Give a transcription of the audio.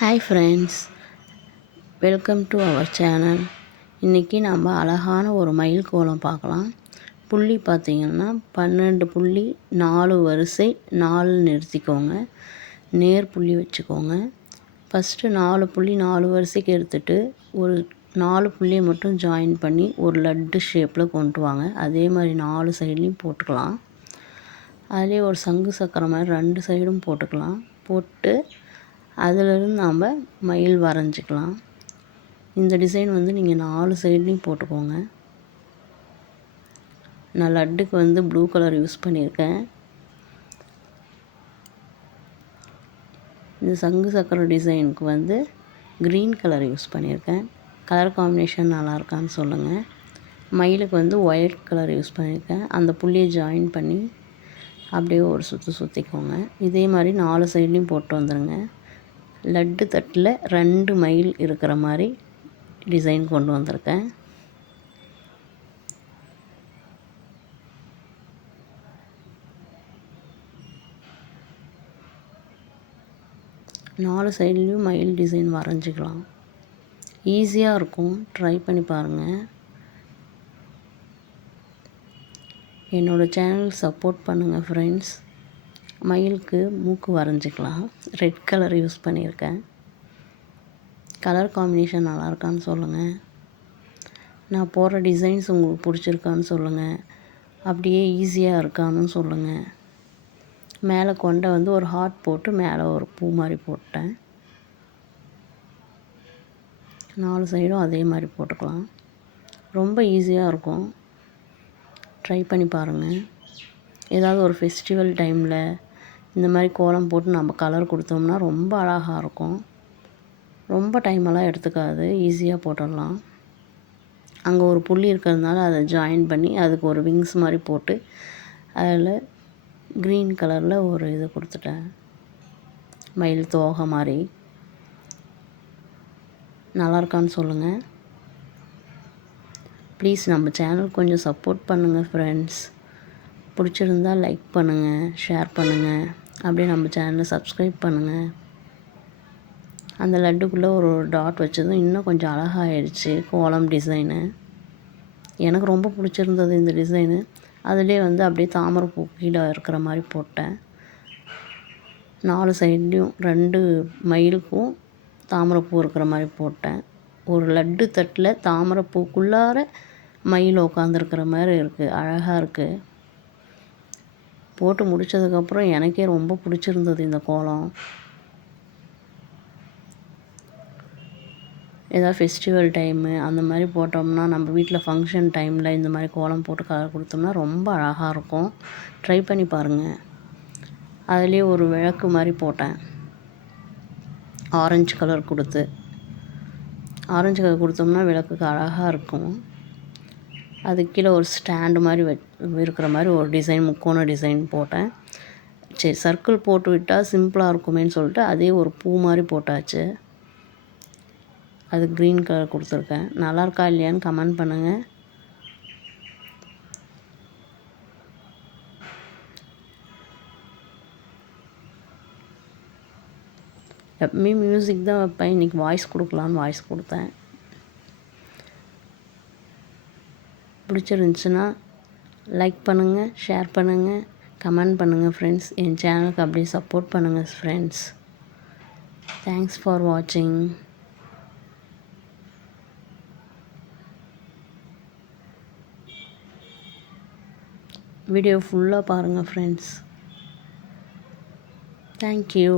Hi friends, welcome to our channel. இன்றைக்கி நம்ம அழகான ஒரு மயில் கோலம் பார்க்கலாம். புள்ளி பார்த்திங்கன்னா 12 புள்ளி 4 வரிசை 4 நிறுத்திக்கோங்க. நேர் புள்ளி வச்சுக்கோங்க. ஃபஸ்ட்டு 4 புள்ளி 4 வரிசைக்கு எடுத்துகிட்டு ஒரு 4 புள்ளியை மட்டும் ஜாயின் பண்ணி ஒரு லட்டு ஷேப்பில் கொண்டு வாங்க. அதே மாதிரி 4 சைட்லேயும் போட்டுக்கலாம். அதிலே ஒரு சங்கு சக்கரம் மாதிரி 2 சைடும் போட்டுக்கலாம். போட்டு அதிலிருந்து நாம் மயில் வரைஞ்சிக்கலாம். இந்த டிசைன் நீங்கள் 4 சைட்லேயும் போட்டுக்கோங்க. நான் லட்டுக்கு ப்ளூ கலர் யூஸ் பண்ணியிருக்கேன். இந்த சங்கு சக்கர டிசைனுக்கு க்ரீன் கலர் யூஸ் பண்ணியிருக்கேன். கலர் காம்பினேஷன் நல்லா இருக்கான்னு சொல்லுங்கள். மயிலுக்கு ஒயிட் கலர் யூஸ் பண்ணியிருக்கேன். அந்த புள்ளியை ஜாயின் பண்ணி அப்படியே ஒரு சுற்றிக்கோங்க. இதே மாதிரி 4 சைட்லேயும் போட்டு வந்துடுங்க. லட்டு தட்டில் 2 மயில் இருக்கிற மாதிரி டிசைன் கொண்டு வந்திருக்கேன். நாலு சைட்லேயும் மயில் டிசைன் வரைஞ்சிக்கலாம். ஈஸியாக இருக்கும், ட்ரை பண்ணி பாருங்கள். என்னோடய சேனல் சப்போர்ட் பண்ணுங்கள் ஃப்ரெண்ட்ஸ். மயிலுக்கு மூக்கு வரைஞ்சிக்கலாம். ரெட் கலர் யூஸ் பண்ணியிருக்கேன். கலர் காம்பினேஷன் நல்லா இருக்கான்னு சொல்லுங்கள். நான் போடுற டிசைன்ஸ் உங்களுக்கு பிடிச்சிருக்கான்னு சொல்லுங்கள். அப்படியே ஈஸியாக இருக்கான்னு சொல்லுங்கள். மேலே கொண்டை ஒரு ஹார்ட் போட்டு மேலே ஒரு பூ மாதிரி போட்டேன். 4 சைடும் அதே மாதிரி போட்டுக்கலாம். ரொம்ப ஈஸியாக இருக்கும், ட்ரை பண்ணி பாருங்கள். ஏதாவது ஒரு ஃபெஸ்டிவல் டைமில் இந்த மாதிரி கோலம் போட்டு நம்ம கலர் கொடுத்தோம்னா ரொம்ப அழகாக இருக்கும். ரொம்ப டைமெல்லாம் எடுத்துக்காது, ஈஸியாக போட்டுடலாம். அங்கே ஒரு புள்ளி இருக்கிறதுனால அதை ஜாயின் பண்ணி அதுக்கு ஒரு விங்ஸ் மாதிரி போட்டு அதில் க்ரீன் கலரில் ஒரு இது கொடுத்துட்டேன், மயில் தோகை மாதிரி. நல்லா இருக்கான்னு சொல்லுங்கள். ப்ளீஸ் நம்ம சேனல் கொஞ்சம் சப்போர்ட் பண்ணுங்கள் ஃப்ரெண்ட்ஸ். பிடிச்சிருந்தால் லைக் பண்ணுங்கள், ஷேர் பண்ணுங்கள். அப்படியே நம்ம சேனலை சப்ஸ்கிரைப் பண்ணுங்கள். அந்த லட்டுக்குள்ளே ஒரு டாட் வச்சதும் இன்னும் கொஞ்சம் அழகாகிடுச்சு கோலம் டிசைனு. எனக்கு ரொம்ப பிடிச்சிருந்தது இந்த டிசைனு. அதிலே அப்படியே தாமரைப்பூ கீழே இருக்கிற மாதிரி போட்டேன். 4 சைட்லேயும் 2 மயிலுக்கும் தாமரைப்பூ இருக்கிற மாதிரி போட்டேன். ஒரு லட்டு தட்டில் தாமரைப்பூக்குள்ளார மயில் உட்காந்துருக்கிற மாதிரி இருக்குது, அழகாக இருக்குது. போட்டு முடித்ததுக்கப்புறம் எனக்கே ரொம்ப பிடிச்சிருந்தது இந்த கோலம். ஏதாவது ஃபெஸ்டிவல் டைமு அந்த மாதிரி போட்டோம்னா, நம்ம வீட்டில் ஃபங்க்ஷன் டைமில் இந்த மாதிரி கோலம் போட்டு கலர் கொடுத்தோம்னா ரொம்ப அழகாக இருக்கும். ட்ரை பண்ணி பாருங்கள். அதுலேயே ஒரு விளக்கு மாதிரி போட்டேன், ஆரஞ்சு கலர் கொடுத்து. ஆரஞ்சு கலர் கொடுத்தோம்னா விளக்குக்கு அழகாக இருக்கும். அதுக்கு கீழே ஒரு ஸ்டாண்டு மாதிரி இருக்கிற மாதிரி ஒரு டிசைன், முக்கோண டிசைன் போட்டேன். சரி, சர்க்கிள் போட்டு விட்டால் சிம்பிளாக இருக்குமேன்னு சொல்லிட்டு அதே ஒரு பூ மாதிரி போட்டாச்சு. அது க்ரீன் கலர் கொடுத்துருக்கேன். நல்லா இருக்கா இல்லையான்னு கமெண்ட் பண்ணுங்கள். எப்பவுமே மியூசிக் தான் வைப்பேன், இன்றைக்கி வாய்ஸ் கொடுக்கலான்னு வாய்ஸ் கொடுத்தேன். பிடிச்சிருந்துச்சுன்னா லைக் பண்ணுங்கள், ஷேர் பண்ணுங்கள், கமெண்ட் பண்ணுங்கள் ஃப்ரெண்ட்ஸ். என் சேனலுக்கு அப்படியே சப்போர்ட் பண்ணுங்கள் ஃப்ரெண்ட்ஸ். தேங்க்ஸ் ஃபார் வாட்சிங். வீடியோ ஃபுல்லாக பாருங்கள் ஃப்ரெண்ட்ஸ். தேங்க்யூ.